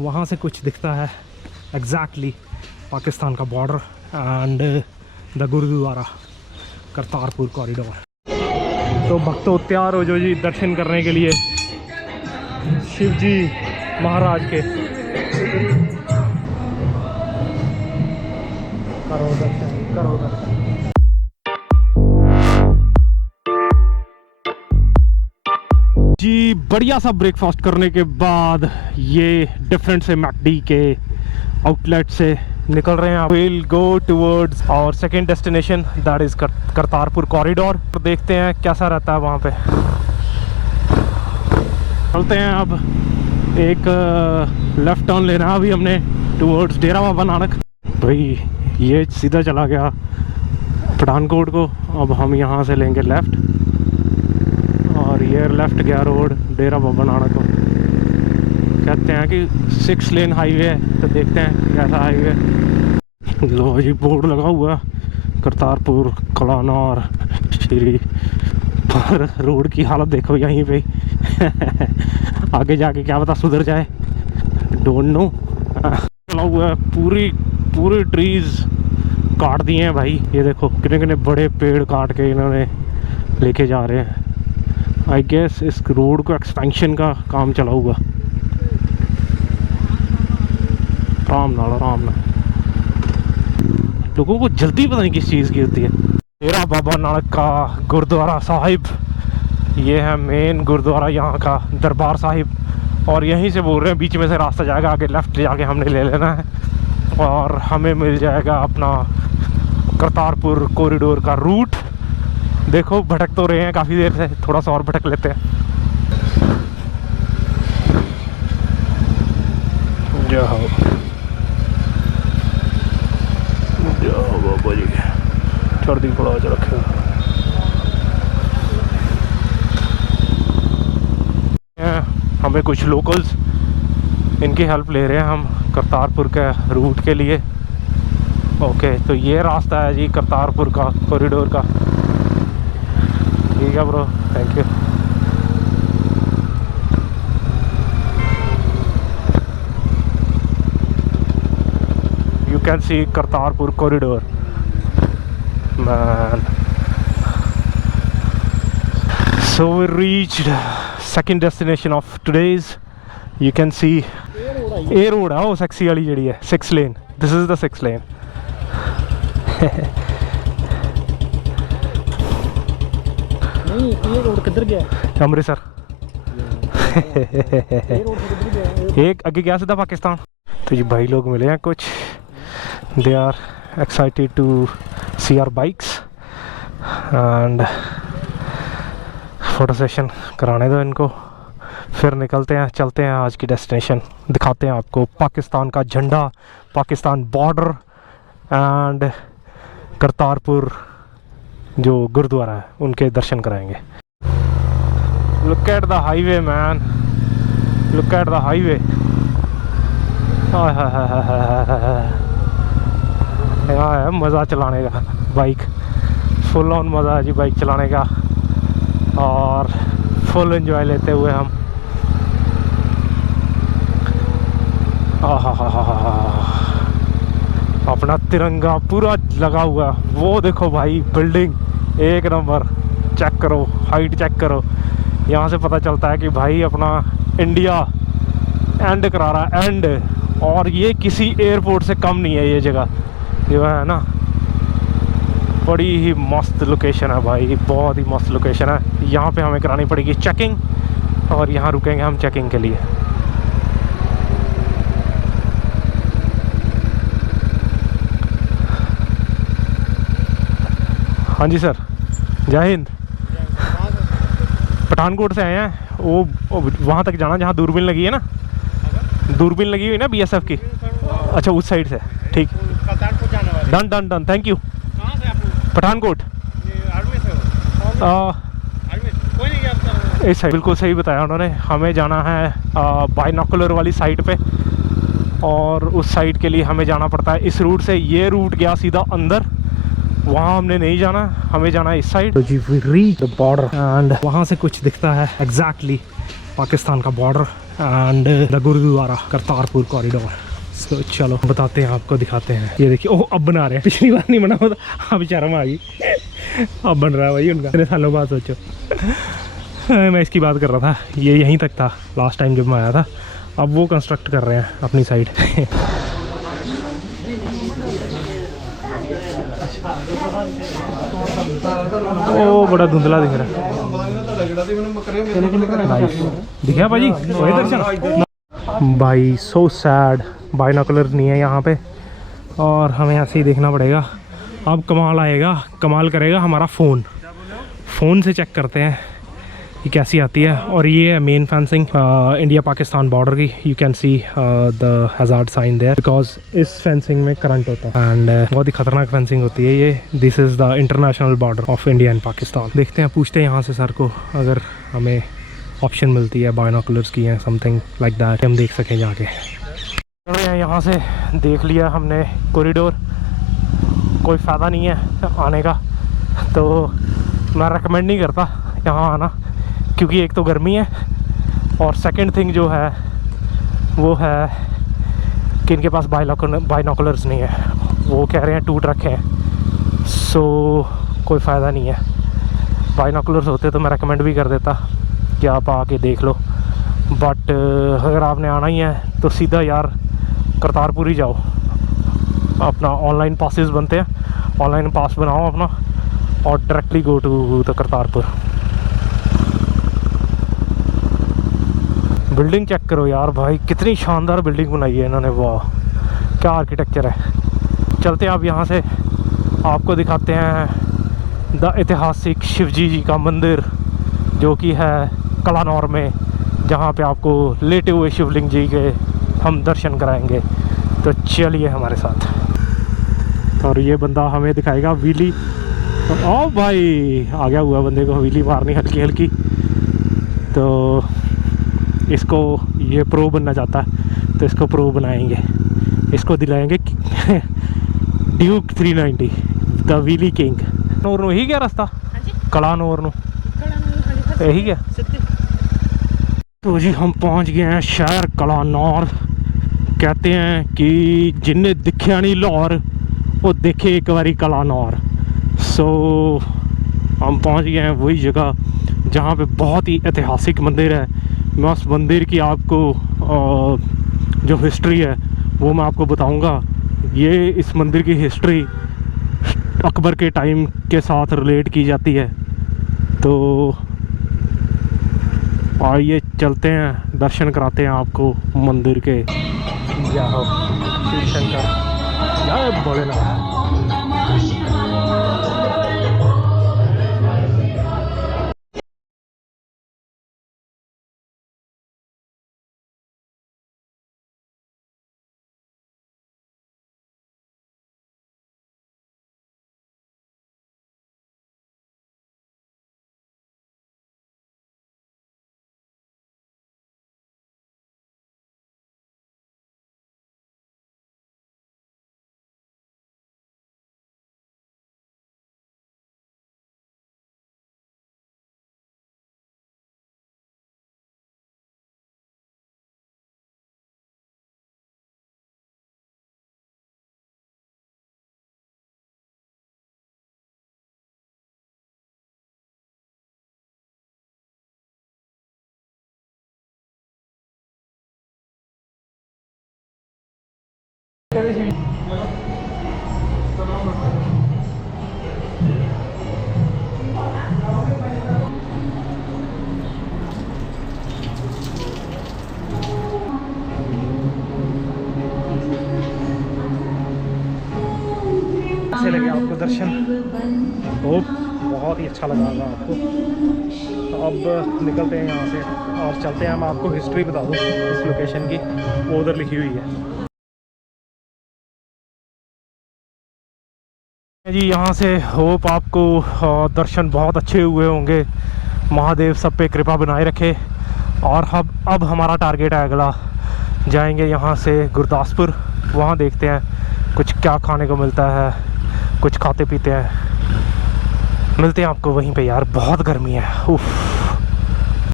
वहाँ से कुछ दिखता है एग्जैक्टली पाकिस्तान का border and the gurdwara Kartarpur corridor. तो भक्तों तैयार हो जो जी दर्शन करने के लिए शिव जी महाराज के। करो दर्शन, करो दर्शन। जी बढ़िया सा ब्रेकफास्ट करने के बाद ये डिफरेंट से मैकडी के आउटलेट से निकल रहे हैं। Will go towards our second destination that is Kartarpur corridor. तो देखते हैं कैसा रहता है वहाँ पे। चलते हैं अब, एक लेफ्ट टर्न लेना है अभी हमने टुवर्ड्स डेरा बाबा नानक। भाई ये सीधा चला गया पठानकोट को, अब हम यहाँ से लेंगे लेफ़्ट और ये लेफ़्ट गया रोड डेरा बाबा नानक को। कहते हैं कि 6 लेन हाईवे है, तो देखते हैं कैसा हाईवे। लो जी बोर्ड लगा हुआ करतारपुर कलानौर श्री, पर रोड की हालत देखो यहीं पे। आगे जाके क्या पता सुधर जाए, डोंट नो। चला हुआ है, पूरी ट्रीज काट दिए हैं भाई। ये देखो कितने कितने बड़े पेड़ काट के इन्होंने लेके जा रहे हैं। आई गेस इस रोड को एक्सपेंशन का काम चला हुआ। आराम नाल लोगों को जल्दी पता नहीं किस चीज़ की होती है। डेरा बाबा नानक का गुरुद्वारा साहिब, ये है मेन गुरुद्वारा यहाँ का दरबार साहिब। और यहीं से बोल रहे हैं बीच में से रास्ता जाएगा, आगे लेफ्ट जाके हमने ले लेना है और हमें मिल जाएगा अपना करतारपुर कॉरिडोर का रूट। देखो भटक तो रहे हैं काफ़ी देर से, थोड़ा सा और भटक लेते हैं। जाओ बाबा जी चढ़ती पड़ा च रखे। हमें कुछ लोकल्स इनकी हेल्प ले रहे हैं हम करतारपुर के रूट के लिए। ओके तो ये रास्ता है जी करतारपुर का कॉरिडोर का। ठीक है bro, thank you. You can see Kartarpur corridor, man. So we reached second destination of today's. You can see A road. Oh, sexy वाली जड़ी है 6 lane. This is the 6 lane. नहीं ये रोड किधर गया? अमृतसर। एक आगे गया सीधा पाकिस्तान। तो ये भाई लोग मिले हैं कुछ, they are excited to see our bikes and photo session कराने दो इनको, फिर निकलते हैं, चलते हैं आज की डेस्टिनेशन। दिखाते हैं आपको पाकिस्तान का झंडा, पाकिस्तान बॉर्डर एंड करतारपुर जो गुरुद्वारा है उनके दर्शन कराएंगे। Look at the highway man, look at the highway. यहाँ है मज़ा चलाने का, बाइक फुल ऑन मज़ा है जी बाइक चलाने का और फुल एंजॉय लेते हुए हम। अपना तिरंगा पूरा लगा हुआ, वो देखो भाई बिल्डिंग एक नंबर, चेक करो हाइट चेक करो। यहाँ से पता चलता है कि भाई अपना इंडिया एंड करा रहा है, एंड। और ये किसी एयरपोर्ट से कम नहीं है ये जगह जो है ना। बड़ी ही मस्त लोकेशन है भाई, बहुत ही मस्त लोकेशन है। यहाँ पे हमें करानी पड़ेगी चेकिंग और यहाँ रुकेंगे हम चेकिंग के लिए। हाँ जी सर, जय हिंद। पठानकोट से आए हैं, वो वहाँ तक जाना जहाँ दूरबीन लगी है ना, दूरबीन लगी हुई ना बीएसएफ की। अच्छा उस साइड से, ठीक। Done done done, thank you. Pathankot इस साइड, बिल्कुल सही बताया उन्होंने। हमें जाना है बाइनोकुलर वाली साइड पे, और उस साइड के लिए हमें जाना पड़ता है इस रूट से। ये रूट गया सीधा अंदर, वहाँ हमने नहीं जाना, हमें जाना है इस साइड। तो जी we reach the border and वहाँ से कुछ दिखता है एग्जैक्टली पाकिस्तान का border and the gurdwara Kartarpur corridor. तो चलो बताते हैं आपको, दिखाते हैं। ये देखिए, ओह अब बना रहे हैं, पिछली बार नहीं बना हुआ था, अब शर्म आ गई, अब बन रहा है भाई उनका। इतने सालों बाद सोचो। मैं इसकी बात कर रहा था, ये यहीं तक था लास्ट टाइम जब मैं आया था, अब वो कंस्ट्रक्ट कर रहे हैं अपनी साइड। ओ बड़ा धुंधला दिख रहा है, दिखा भाजी वही दर्शन भाई। सो सैड, बाइनोकुलर नहीं है यहाँ पे और हमें ऐसे ही देखना पड़ेगा। अब कमाल आएगा, कमाल करेगा हमारा फ़ोन से चेक करते हैं ये कैसी आती है। और ये है main fencing India Pakistan border की। You can see the hazard sign there because इस फेंसिंग में करंट होता है एंड बहुत ही खतरनाक फेंसिंग होती है ये। This is the international border of India and Pakistan. देखते हैं, पूछते हैं यहाँ से सर को, अगर हमें ऑप्शन मिलती है बाइनोकुलर्स की या समथिंग लाइक दैट, हम देख सकें जाके। यहाँ से देख लिया हमने कॉरिडोर, कोई फ़ायदा नहीं है आने का, तो मैं रेकमेंड नहीं करता यहाँ आना, क्योंकि एक तो गर्मी है और सेकंड थिंग जो है वो है कि इनके पास बाइनोकुलर्स नहीं है। वो कह रहे हैं टूट रखे हैं, सो कोई फ़ायदा नहीं है। बाइनोकुलर्स होते तो मैं रेकमेंड भी कर देता कि आप आके देख लो, बट अगर आपने आना ही है तो सीधा यार करतारपुर ही जाओ। अपना ऑनलाइन पासेस बनते हैं, ऑनलाइन पास बनाओ अपना और directly go to the Kartarpur. Building check करो यार भाई, कितनी शानदार बिल्डिंग बनाई है इन्होंने, वाह क्या आर्किटेक्चर है। चलते हैं अब यहाँ से, आपको दिखाते हैं द ऐतिहासिक शिवजी जी का मंदिर जो कि है कलानौर में, जहाँ पे आपको लेटे हुए शिवलिंग जी के हम दर्शन कराएंगे। तो चलिए हमारे साथ। और ये बंदा हमें दिखाएगा व्हीली। ओ भाई आ गया हुआ बंदे को व्हीली मारनी हल्की हल्की, तो इसको ये प्रो बनना चाहता है तो इसको प्रो बनाएंगे, इसको दिलाएंगे ड्यूक 390 द व्हीली किंग। नूर यही क्या रास्ता कलानौर यही क्या? तो जी हम पहुंच गए हैं शहर कलानौर। कहते हैं कि जिन्हें दिखा नहीं लाहौर वो देखे एक बारी कलानौर। सो हम पहुंच गए हैं वही जगह जहाँ पे बहुत ही ऐतिहासिक मंदिर है। मैं उस मंदिर की आपको जो हिस्ट्री है वो मैं आपको बताऊंगा। ये इस मंदिर की हिस्ट्री अकबर के टाइम के साथ रिलेट की जाती है। तो आइए चलते हैं, दर्शन कराते हैं आपको मंदिर के। जय हो शिव शंकर, जय भोलेनाथ। कैसे लगे आपको दर्शन? ओ बहुत ही अच्छा लगा होगा आपको। अब निकलते हैं यहाँ से और चलते हैं। मैं आपको हिस्ट्री बता दूँ इस लोकेशन की, वो उधर लिखी हुई है जी। यहाँ से होप आपको दर्शन बहुत अच्छे हुए होंगे। महादेव सब पे कृपा बनाए रखे। और अब हमारा टारगेट है अगला, जाएंगे यहाँ से गुरदासपुर। वहाँ देखते हैं कुछ क्या खाने को मिलता है, कुछ खाते पीते हैं। मिलते हैं आपको वहीं पे यार, बहुत गर्मी है। उफ़।